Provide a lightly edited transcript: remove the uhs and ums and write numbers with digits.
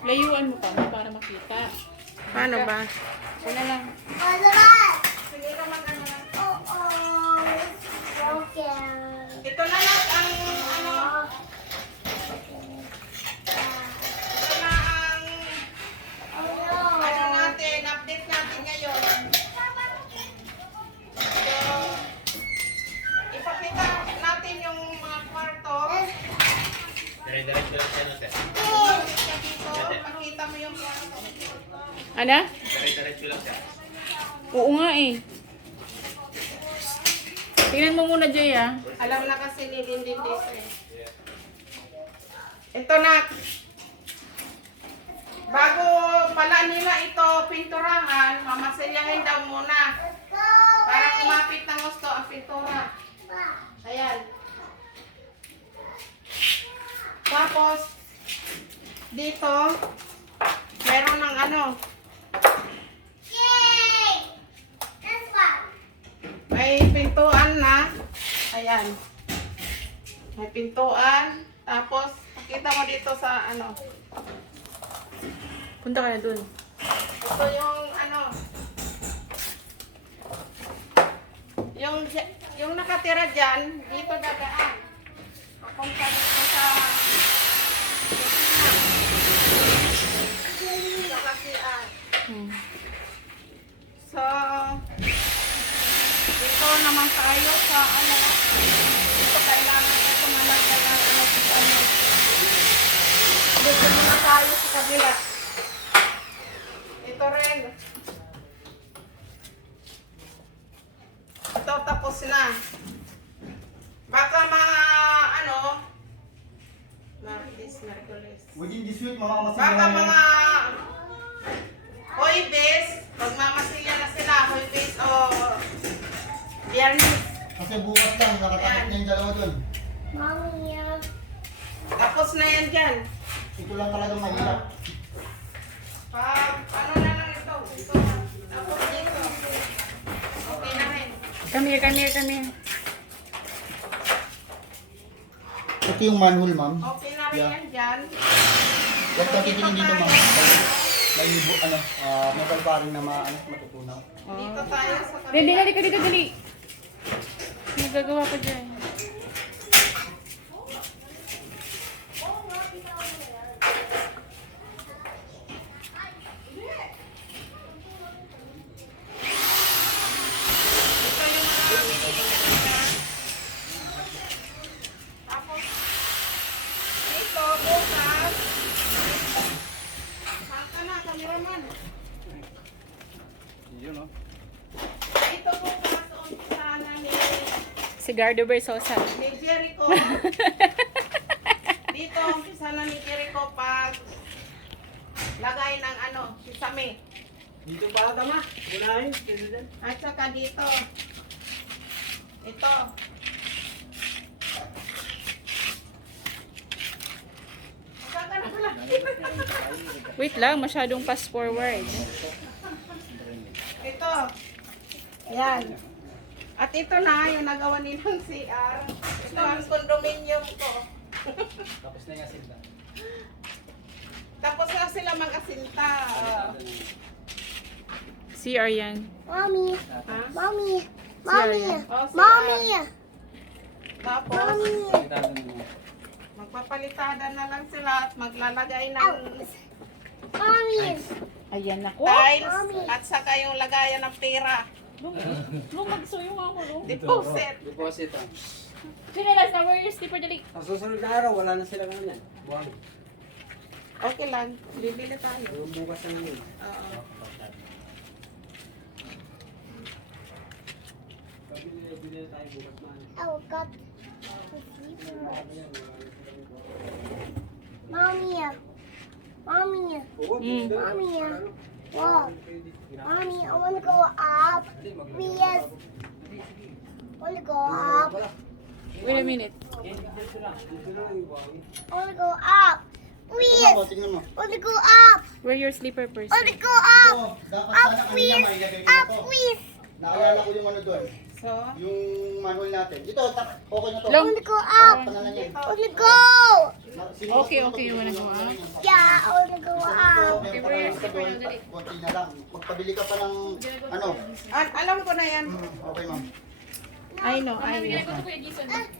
Layuan mo pa para makita. Paano ba? Wala lang. Sige ka mag-ano lang. Broken. Ito na lang ang ano. Ito na ang ano natin, update natin ngayon. So, ipakita natin yung mga kwarto. Dire-diretso lang siya, no, sir? Dito, pakita mo yung kwarto. Ano? Dire-diretso lang siya. Oo nga eh. Tingnan mo muna, Jay, ah. Alam na kasi ni Lindin this eh. Ito na. Bago pala nila ito pinturahan, mamasilyahin daw muna. Para kumapit ng gusto ang pintura. Ayan. Tapos, dito, meron ng ano, may pintuan na. Ayan. May pintuan. Tapos, pakita mo dito sa ano. Punta ka na dun. Ito yung ano. Yung nakatira dyan, dito dadaan. Papunta dito sa kasian. So, dito naman tayo sa ano. Dito kailangan ito malagay ang ano. Dito naman tayo sa kabila. Ito rin. Ito tapos na. Baka mga ano, Martes, Merkulis. Within this week, mga Baka mga Huwebes, magmamasilya na sila, Huwebes o Biyernes. Kasi bukas lang, nakatapos na yung dalawa dun. Mommy, Tapos na yan dyan. Ito lang talaga mahirap. Pag ano na lang ito. Ito na. Tapos dito. Okay na rin. Come here, come here, come here. Ito yung manhole, ma'am. Okay na rin yan dyan. Huwag kang titingin dito, ma'am. May ano, metal paring na matutunaw. Dito tayo sa Dali, kabila. dali ka dito, dali. Nagagawa pa dyan. Ito yung mga binibigyan nila. Tapos, dito, bukas. Saan ka na, cameraman? Dito bukas, umpisa na Si Gardo Versosa. ni Jericho. Dito, umpisa na ni Jericho pag lagay ng ano, sesame. Dito pa ata, ma. Unahin. At saka dito. Ito. Saan ka na pala? Wait lang, masyadong fast forward. Ito. Ayan. At ito na yung nagawa nilang CR. Ito ang condominium ko. Tapos na yung asinta. Tapos na sila mag-asinta. CR yan. Mommy, Ha? Mommy, CR Mommy, yan. Oh, CR. Mommy, Tapos, Mommy, magpapalitada na lang sila at maglalagay ng Mommy. Ayan ako. tiles Mami. at saka yung lagayan ng pera. Lumagso yung ako. Deposit. Deposit, ah. Chinelas na, where your slipper, dali. Sa susunod na araw, wala na sila ngayon yan. Buwan. Okay lang. Bibili tayo. Yung bukas na lang yun. Oo. Bili na tayo bukas na. Oh, got the sleeping bags. Mommy, Mommy, Mommy, Whoa. Mommy, I want to go up. Please. I want to go up. Wait a minute. I want to go up. Please. Tingnan mo. I want to go up. Wear your slipper first. I want to go up. Ito, dapat Up, sana kanina please. may ilagay Up, ko. please. Naalala ko yung ano doon. So, Yung manhole natin. Ito, okay na to. I want to go up. Pangalan yan. I want to go. Okay, you wanna go up? Yeah, I wanna go up. Okay, konti na lang. Magpabili ka pa ng ano. Alam ko na yan. Okay, ma'am. I know. Ano